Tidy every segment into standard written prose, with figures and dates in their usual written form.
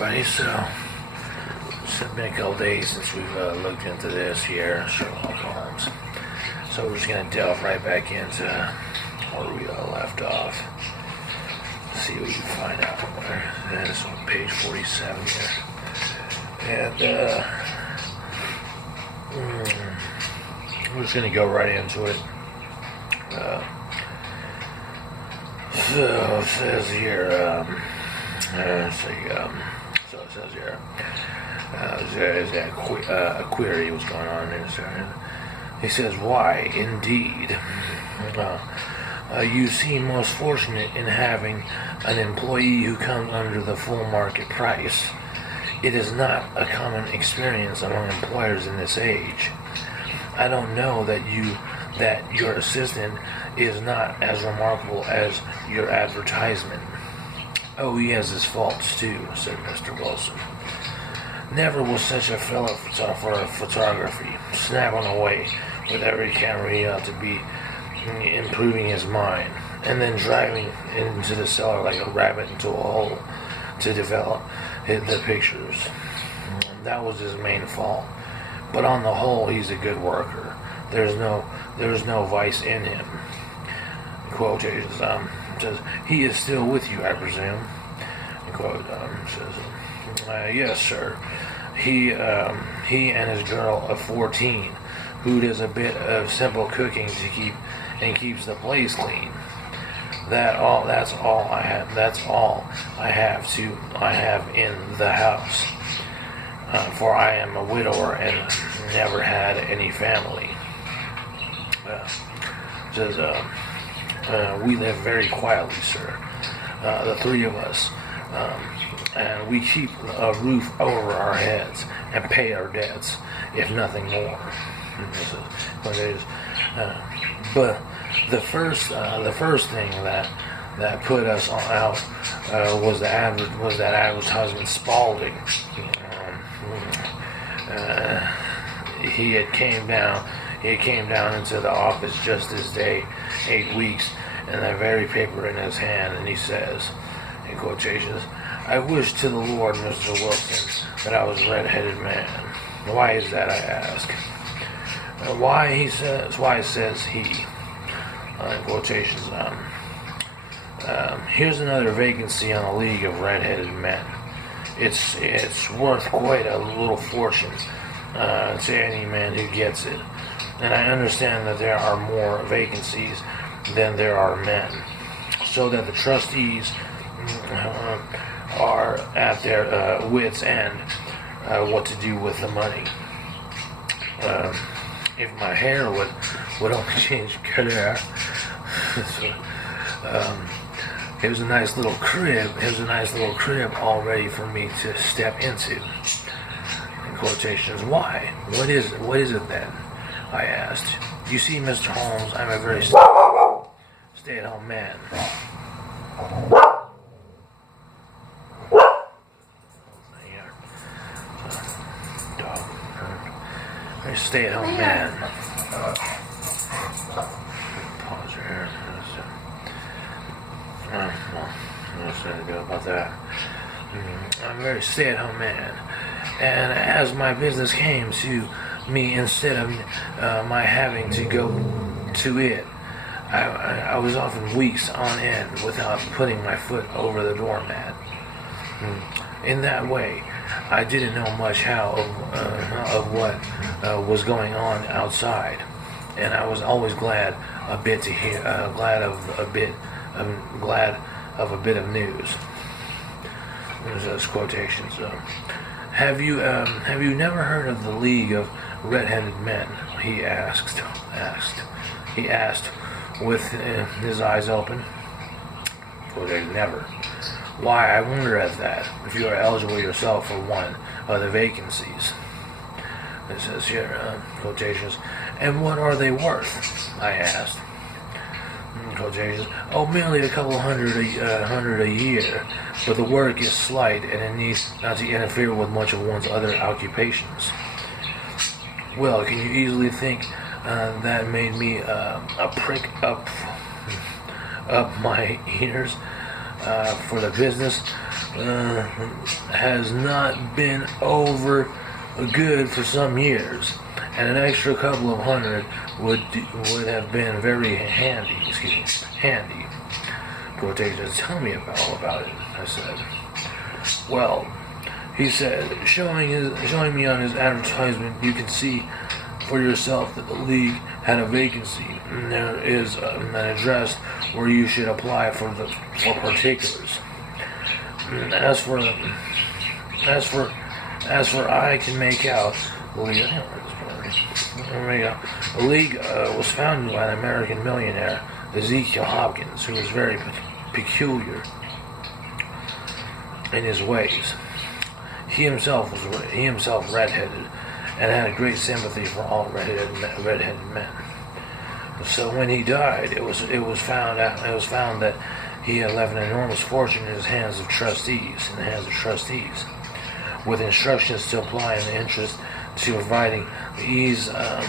everybody. So it's been a couple days since we've looked into this here, Sherlock Holmes. So we're just going to delve right back into where we left off. See what we can find out. This on page 47 here. And we're just going to go right into it. So it says here, so it says here, there's a query was going on there. So he says, why, indeed, you seem most fortunate in having an employee who comes under the full market price. It is not a common experience among employers in this age. I don't know that your assistant is not as remarkable as your advertisement. Oh, he has his faults too, said Mr. Wilson. Never was such a fellow for photography, snapping away with every camera he ought to be, improving his mind, and then driving into the cellar like a rabbit into a hole to develop the pictures. That was his main fault. But on the whole, he's a good worker. There's no vice in him. Quotations says, he is still with you, I presume. Quote says, yes, sir. He and his girl of 14, who does a bit of simple cooking to keeps the place clean. That's all I have in the house. For I am a widower and never had any family. Says, we live very quietly, sir. The three of us. And we keep a roof over our heads and pay our debts, if nothing more. But the first thing that put us out was that advertisement Spaulding. He came down into the office just this day, 8 weeks, and that very paper in his hand, and he says, in quotations, I wish to the Lord, Mr. Wilson, that I was a red-headed man. Why is that, I ask? Why says he, in quotations, here's another vacancy on the League of Red-Headed Men. It's worth quite a little fortune to any man who gets it. And I understand that there are more vacancies than there are men, so that the trustees are at their wits' end what to do with the money. If my hair would only change color. It was a nice little crib. It was a nice little crib all ready for me to step into. In quotations, why? What is it then? I asked. You see, Mr. Holmes, I'm a very stay-at-home man. Very stay-at-home man. Pause here. About that. I'm a very stay-at-home man, and as my business came to me instead of my having to go to it, I was often weeks on end without putting my foot over the doormat. In that way, I didn't know much of what was going on outside, and I was always glad of a bit of news. There's those quotations. Have you never heard of the League of Red-Headed Men? He asked. He asked with his eyes open. Quoted, never. Why, I wonder at that, if you are eligible yourself for one of the vacancies. It says here, quotations, and what are they worth? I asked. Quotations, merely a couple hundred a year, but the work is slight and it needs not to interfere with much of one's other occupations. Well, can you easily think that made me a prick up my ears for the business has not been over good for some years, and an extra couple of hundred would have been very handy. Handy. Quotations. Tell me all about it, I said. Well, he said, showing me on his advertisement, you can see for yourself that the league had a vacancy, and there is an address where you should apply for particulars. As for I can make out, the league was founded by an American millionaire, Ezekiel Hopkins, who was very peculiar in his ways. He himself redheaded, and had a great sympathy for all redheaded men. So when he died, it was found that he had left an enormous fortune in the hands of trustees, with instructions to apply in the interest to providing the ease of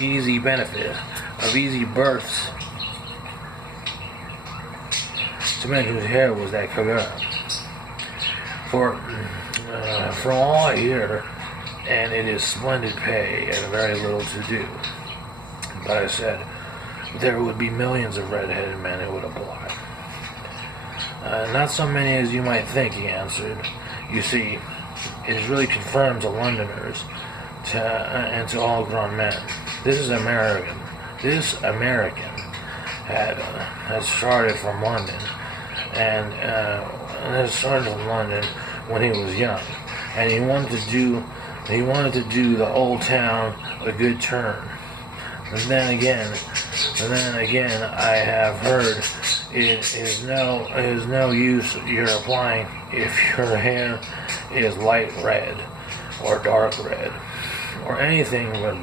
easy births to men whose hair was that color. For all I hear, and it is splendid pay and very little to do. But I said, there would be millions of red-headed men who would apply. Not so many as you might think, he answered. You see, it is really confirmed to Londoners and to all grown men. This American had started from London, and had started from London when he was young, and he wanted to do the old town a good turn. And then again, I have heard it is no use you're applying if your hair is light red or dark red or anything but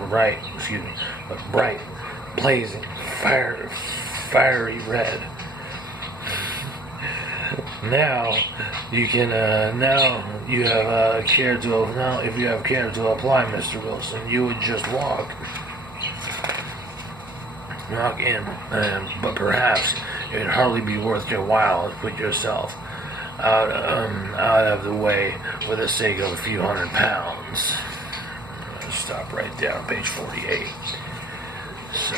bright, blazing, fiery red. Now you can if you have cared to apply, Mr. Wilson, you would just walk in, but perhaps it would hardly be worth your while to put yourself out of the way for the sake of a few £100. Stop right there on page 48. So.